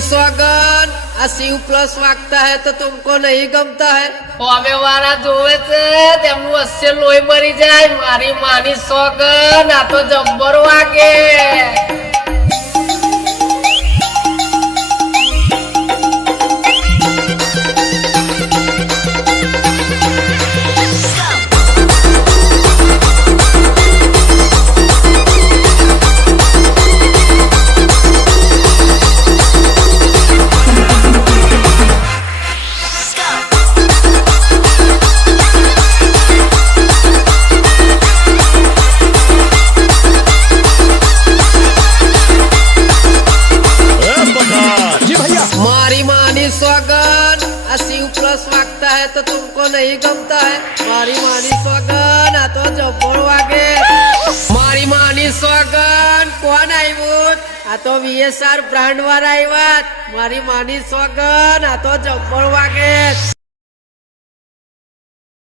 स्वागत शिव प्लस वागता है तो तुमको नहीं गमता है અમે વાળા જોવે છે તેમનું અસ્ય લોહી મરી જાય મારી માની સોગન આ તો જબ્બર વાગે स्वागत शिव प्लस वागता है तो तुमको नहीं गमता है मारी मानी स्वागत आ तो जब्बर वागे मारी मानी स्वागत कोण આવ્યું આ તો VSR બ્રાન્ડ વાળા આવ્યા મારી માની स्वागत आ तो जब्बर वागे।